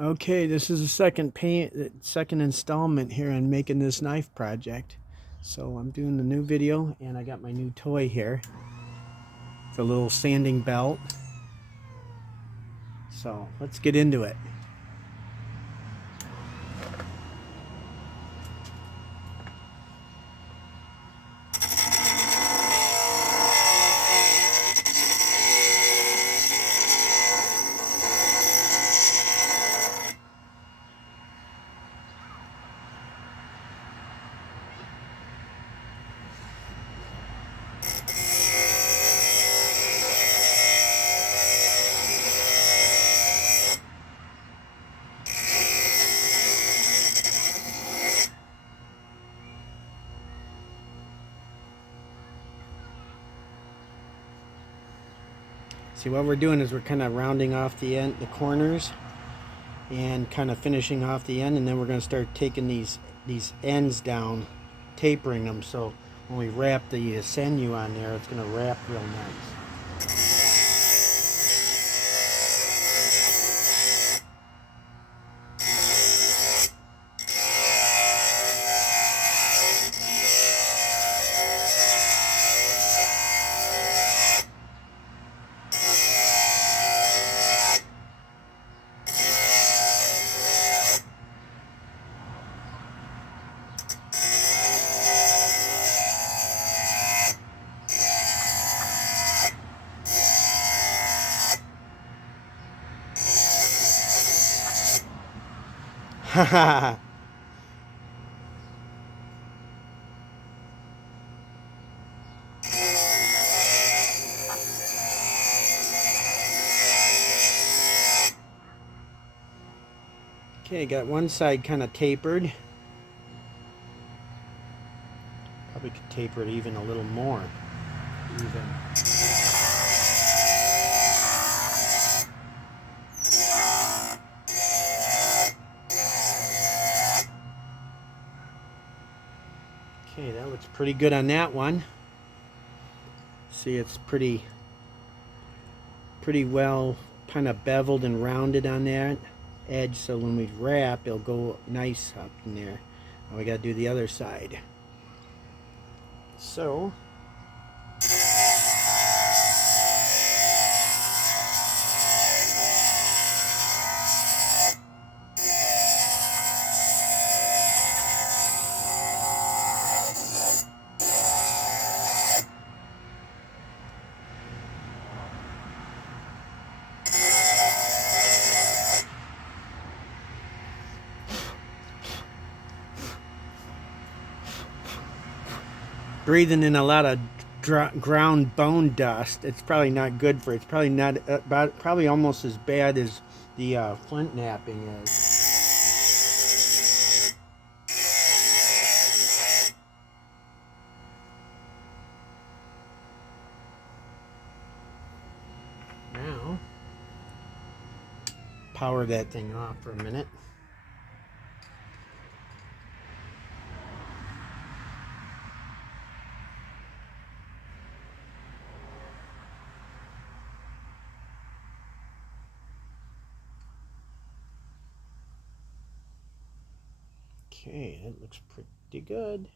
Okay, this is the second installment here on making this knife project. So I'm doing the new video and I got my new toy here. It's a little sanding belt. So let's get into it. See, what we're doing is we're kind of rounding off the corners and kind of finishing off the end, and then we're going to start taking these ends down, tapering them, so when we wrap the sinew on there, it's going to wrap real nice. Haha. Okay, got one side kind of tapered. Probably could taper it even a little more. Even. Okay, that looks pretty good on that one. See, it's pretty well kind of beveled and rounded on that edge, so when we wrap, it'll go nice up in there. Now we got to do the other side. So breathing in a lot of ground bone dust. It's probably not good for it. It's probably not probably almost as bad as the flint knapping is. Now, power that thing off for a minute. Okay, that looks pretty good.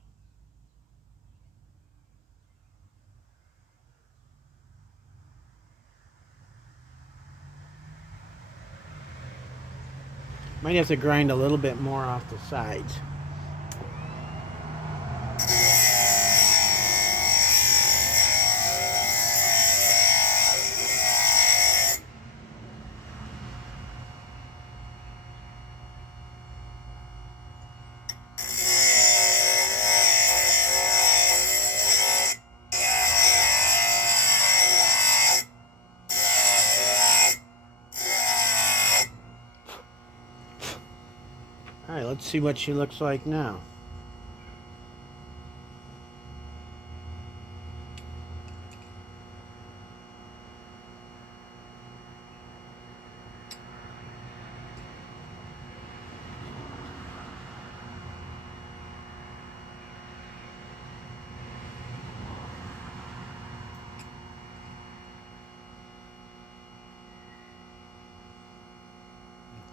Might have to grind a little bit more off the sides. Alright, let's see what she looks like now.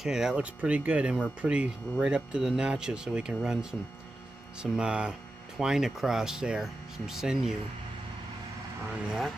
Okay, that looks pretty good, and we're right up to the notches, so we can run some twine across there, some sinew on that.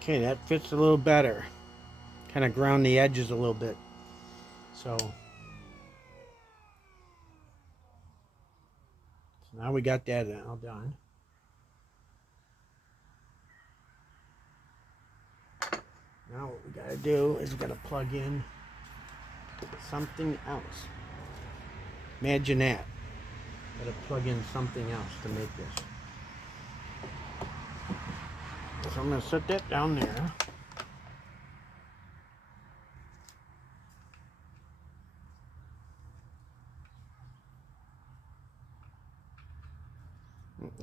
Okay, that fits a little better. Kind of ground the edges a little bit. So now we got that all done. Now what we gotta do is we gotta plug in something else. Imagine that. Gotta plug in something else to make this. So I'm gonna set that down there.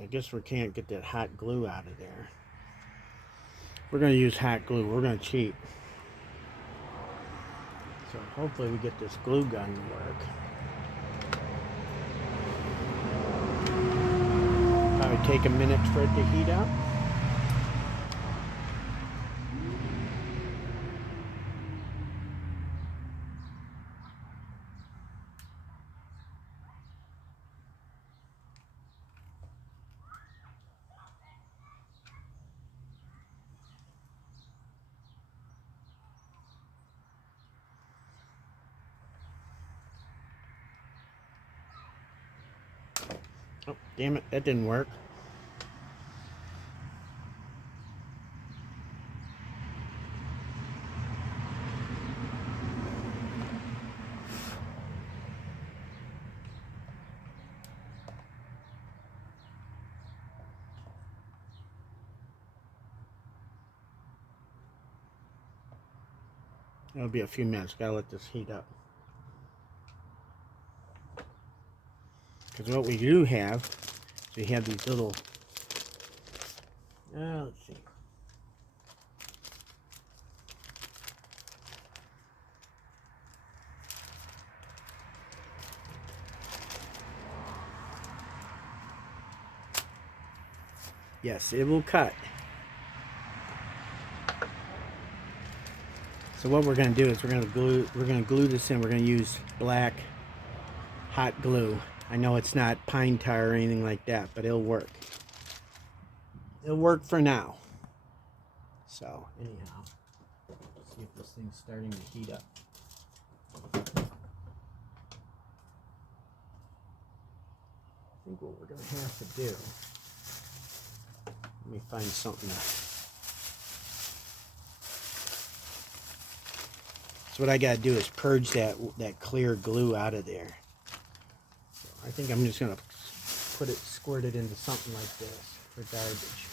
I guess we can't get that hot glue out of there. We're gonna use hot glue. We're gonna cheat. So hopefully we get this glue gun to work. Probably take a minute for it to heat up. Oh, damn it, that didn't work. It'll be a few minutes. Gotta let this heat up. Because what we do have is we have these little, let's see. Yes, it will cut. So what we're going to do is we're going to glue this in. We're going to use black hot glue. I know it's not pine tar or anything like that, but it'll work. It'll work for now. So anyhow, let's see if this thing's starting to heat up. I think what we're going to have to do, let me find something else. So what I got to do is purge that clear glue out of there. So I think I'm just going to squirt it into something like this for garbage.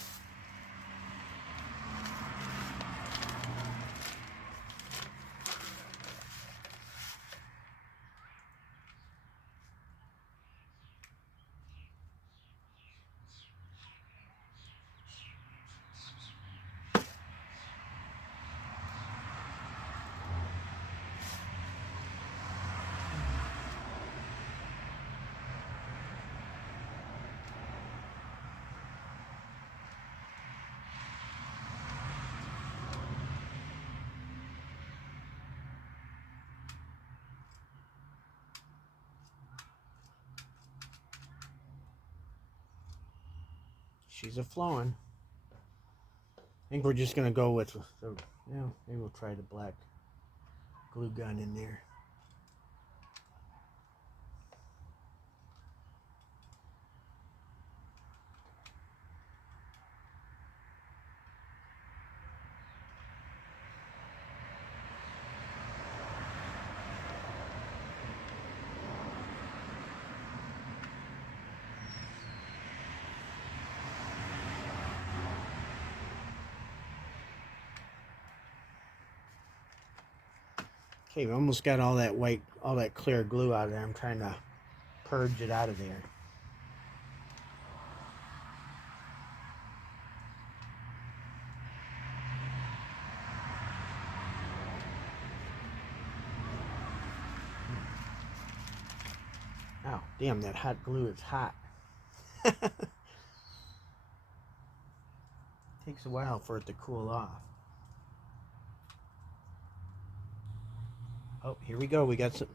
She's a flowing. I think we're just gonna go with maybe we'll try the black glue gun in there. Okay, we almost got all that white, all that clear glue out of there. I'm trying to purge it out of there. Oh, damn, that hot glue is hot. Takes a while for it to cool off. Oh, here we go. We got some.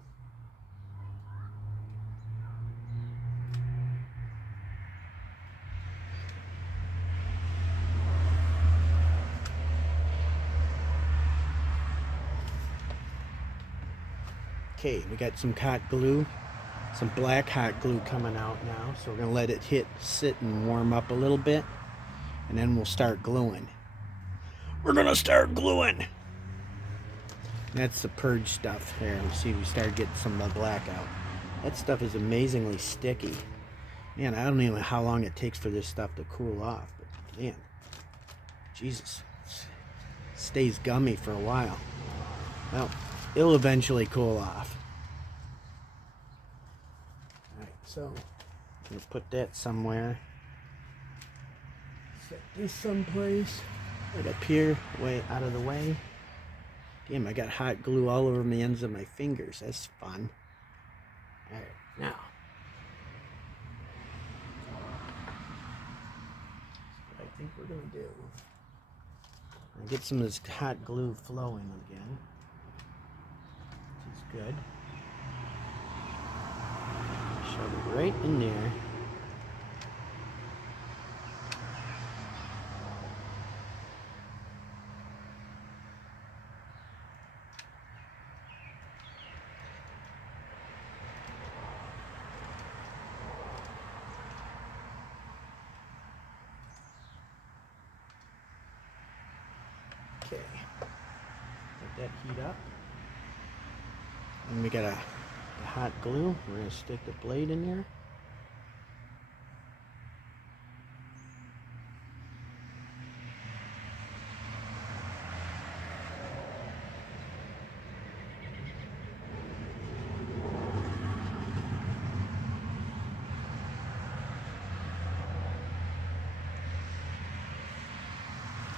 Okay, we got some hot glue, some black hot glue coming out now. So we're gonna let it sit and warm up a little bit, and then we'll start gluing. We're gonna start gluing. That's the purge stuff there. Let's see, we started getting some of the black out. That stuff is amazingly sticky. Man, I don't even know how long it takes for this stuff to cool off. But man, Jesus, it stays gummy for a while. Well, it'll eventually cool off. Alright, so I'm gonna put that somewhere. Set this someplace. Right up here, way out of the way. Damn, I got hot glue all over the ends of my fingers. That's fun. Alright, now. What I think we're going to do. I'll get some of this hot glue flowing again. Which is good. Shove it right in there. Okay, let that heat up. And we got the hot glue. We're going to stick the blade in there.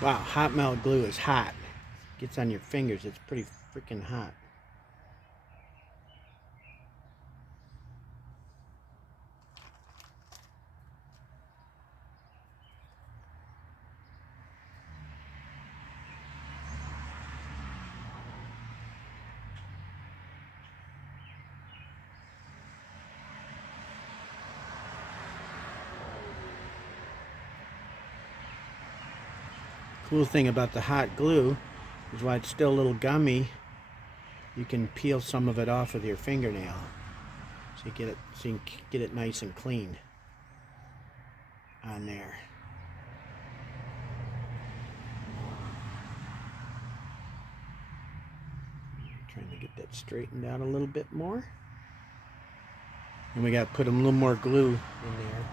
Wow, hot melt glue is hot. Gets on your fingers. It's pretty freaking hot. Cool thing about the hot glue is while it's still a little gummy, you can peel some of it off with your fingernail, so you can get it nice and clean on there. Trying to get that straightened out a little bit more, and we got to put a little more glue in there.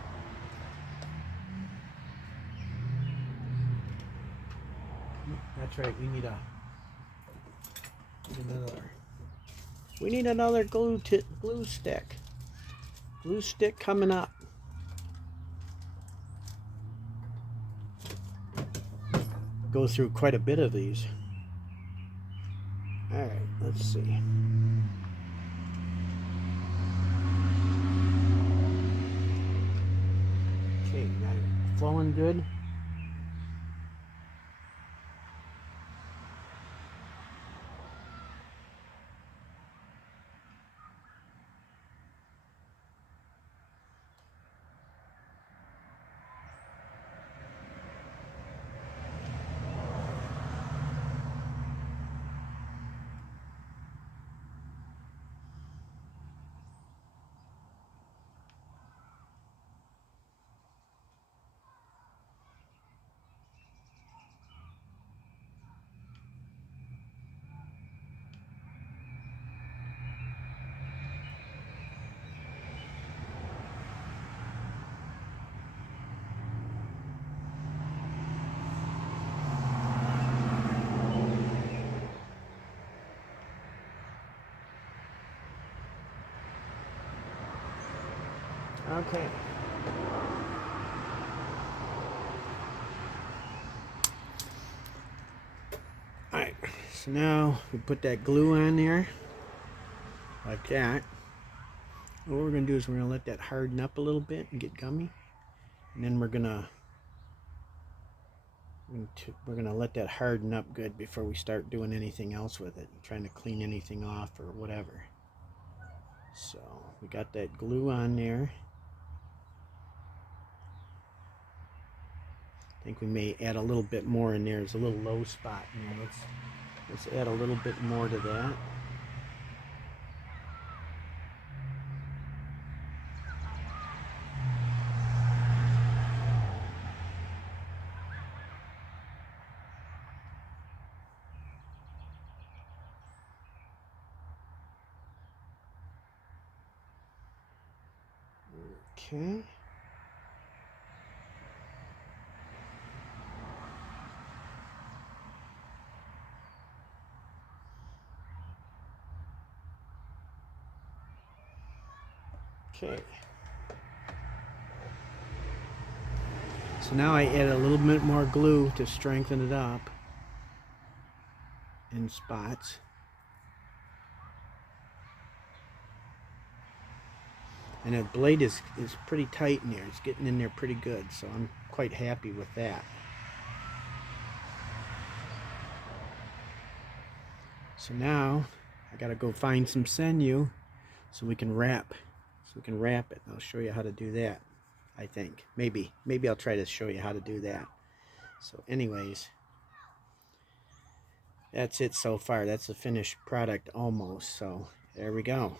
That's right. We need another glue stick. Glue stick coming up. Go through quite a bit of these. All right, let's see. Okay, got it flowing good. Okay. Alright, so now we put that glue on there, like that. What we're going to do is we're going to let that harden up a little bit and get gummy. And then we're going to let that harden up good before we start doing anything else with it, trying to clean anything off or whatever. So we got that glue on there. I think we may add a little bit more in there. There's a little low spot in there. Let's add a little bit more to that. Okay. Okay. So now I add a little bit more glue to strengthen it up in spots. And that blade is pretty tight in there. It's getting in there pretty good, so I'm quite happy with that. So now I gotta go find some sinew so we can wrap. So we can wrap it. I'll show you how to do that. I think maybe I'll try to show you how to do that. So anyways, that's it so far. That's the finished product almost. So there we go.